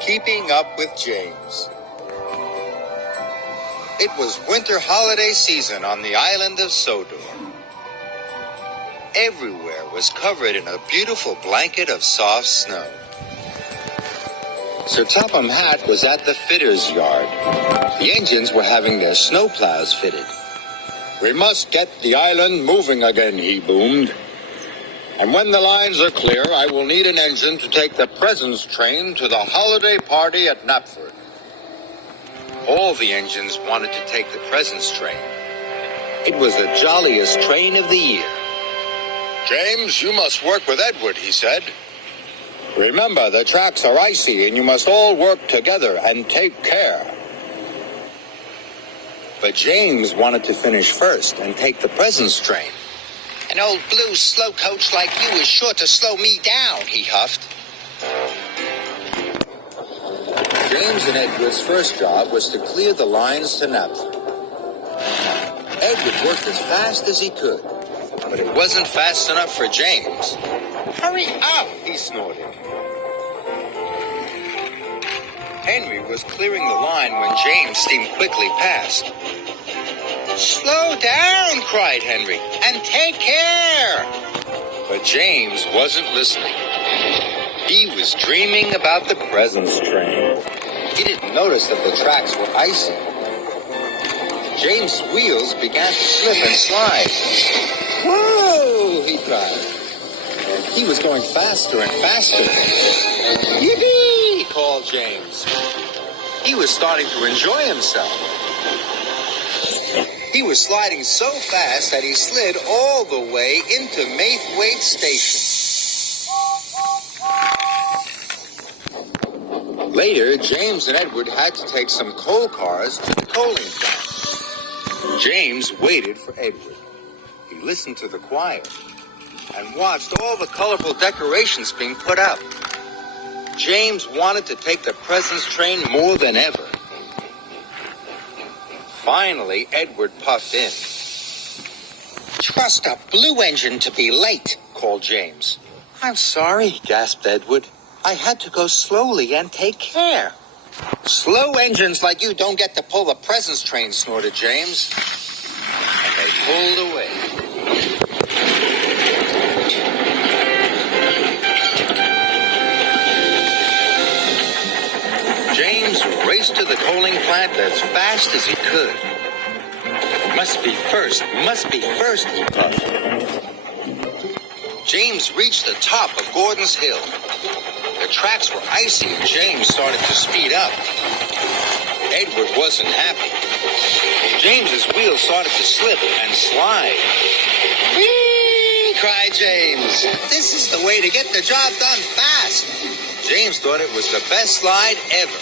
Keeping Up with James. It was winter holiday season on the island of Sodor. Everywhere was covered in a beautiful blanket of soft snow. Sir Topham Hatt was at the fitter's yard. The engines were having their snowplows fitted. "We must get the island moving again," he boomed. "And when the lines are clear, I will need an engine to take the presents train to the holiday party at Knapford." All the engines wanted to take the presents train. It was the jolliest train of the year. "James, you must work with Edward," he said. "Remember, the tracks are icy and you must all work together and take care." But James wanted to finish first and take the presents train. "An old blue slow coach like you is sure to slow me down," he huffed. James and Edward's first job was to clear the lines to Knapford. Edward worked as fast as he could, but it wasn't fast enough for James. "Hurry up," he snorted. Henry was clearing the line when James steamed quickly past. "Slow down," cried Henry, "and take care." But James wasn't listening. He was dreaming about the presents train. He didn't notice that the tracks were icy. James' wheels began to slip and slide. "Whoa!" he cried. He was going faster and faster. "Yippee!" called James. He was starting to enjoy himself. He was sliding so fast that he slid all the way into Maithwaite Station. Later, James and Edward had to take some coal cars to the coaling plant. James waited for Edward. He listened to the choir and watched all the colorful decorations being put up. James wanted to take the presents train more than ever. Finally, Edward puffed in. "Trust a blue engine to be late," called James. "I'm sorry," gasped Edward. "I had to go slowly and take care." "Slow engines like you don't get to pull the presents train," snorted James. And they pulled away. James raced to the coaling plant as fast as he could. Must be first, he puffed. James reached the top of Gordon's Hill. The tracks were icy and James started to speed up. Edward wasn't happy. James's wheels started to slip and slide. "Whee!" cried James. "This is the way to get the job done fast." James thought it was the best slide ever.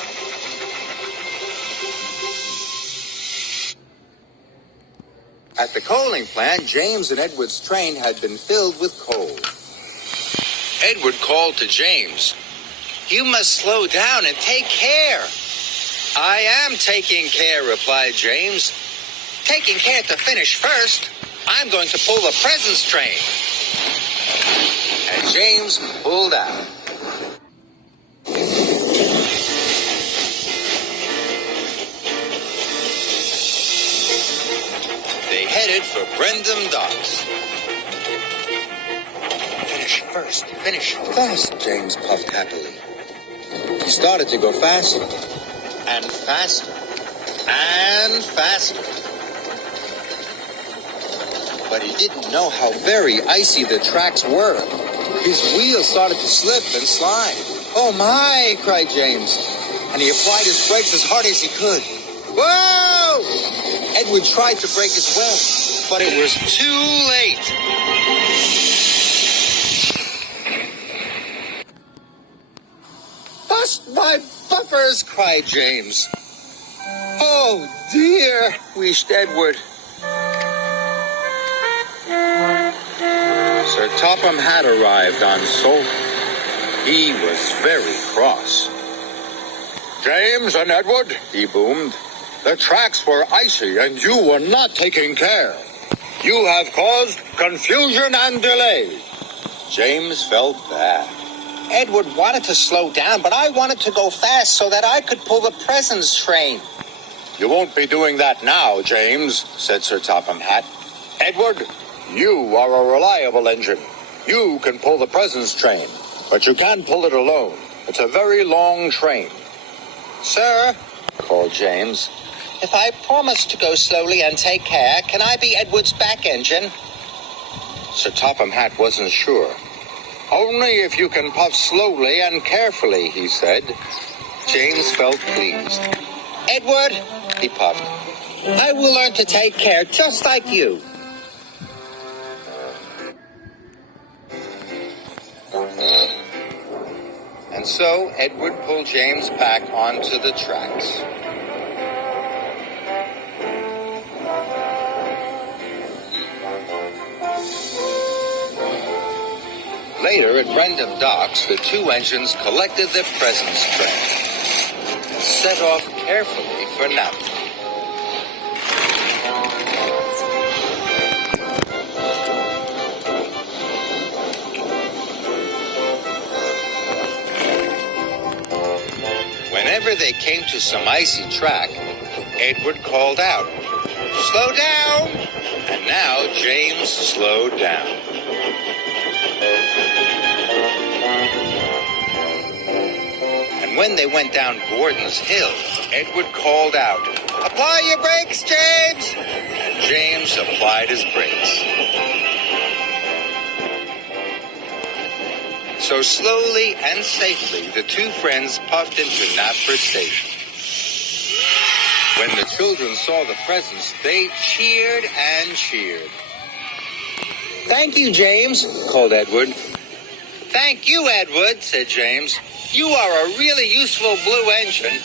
At the coaling plant, James and Edward's train had been filled with coal. Edward called to James. "You must slow down and take care." "I am taking care," replied James. "Taking care to finish first. I'm going to pull the presents train." And James pulled out. They headed for Brendam Docks. Finish first, James puffed happily. He started to go faster, and faster, and faster. But he didn't know how very icy the tracks were. His wheels started to slip and slide. "Oh my!" cried James, and he applied his brakes as hard as he could. Whoa! Edward tried to break his will, but it was too late. "Bust my buffers!" cried James. "Oh dear!" wheezed Edward. Sir Topham Hatt arrived on Salt. He was very cross. "James and Edward," he boomed, "the tracks were icy and you were not taking care. You have caused confusion and delay." James felt bad. Edward wanted to slow down, but I wanted to go fast so that I could pull the presents train. You won't be doing that now, James, said Sir Topham Hatt. Edward, you are a reliable engine. You can pull the presents train, but you can't pull it alone. It's a very long train. Sir, called James, if I promise to go slowly and take care, can I be Edward's back engine? Sir Topham Hatt wasn't sure. Only if you can puff slowly and carefully, he said. James felt pleased. Edward, he puffed, I will learn to take care just like you. And so Edward pulled James back onto the tracks. Later, at Brendam Docks, the two engines collected their presents train and set off carefully for Napoli. Whenever they came to some icy track, Edward called out, "Slow down!" And now James slowed down. And when they went down Gordon's Hill, Edward called out, "Apply your brakes, James!" And James applied his brakes. So slowly and safely, the two friends puffed into Knapford Station. When the children saw the presents, they cheered and cheered. Thank you, James, Called Edward. Thank you, Edward, said James. You are a really useful blue engine.